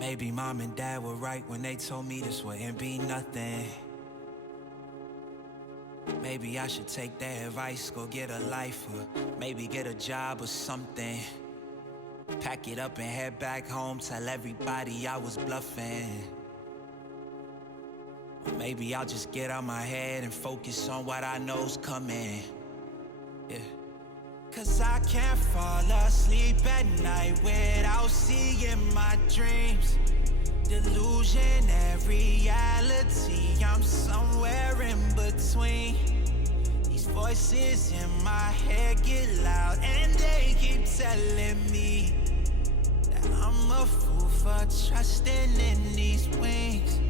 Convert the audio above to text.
Maybe mom and dad were right when they told me this wouldn't be nothing. Maybe I should take their advice, go get a life, or maybe get a job or something. Pack it up and head back home, tell everybody I was bluffing. Or maybe I'll just get out my head and focus on what I know's coming. Yeah. Cause I can't fall asleep at night without seeing my dreams. Delusion and reality, I'm somewhere in between. These voices in my head get loud and they keep telling me that I'm a fool for trusting in these wings.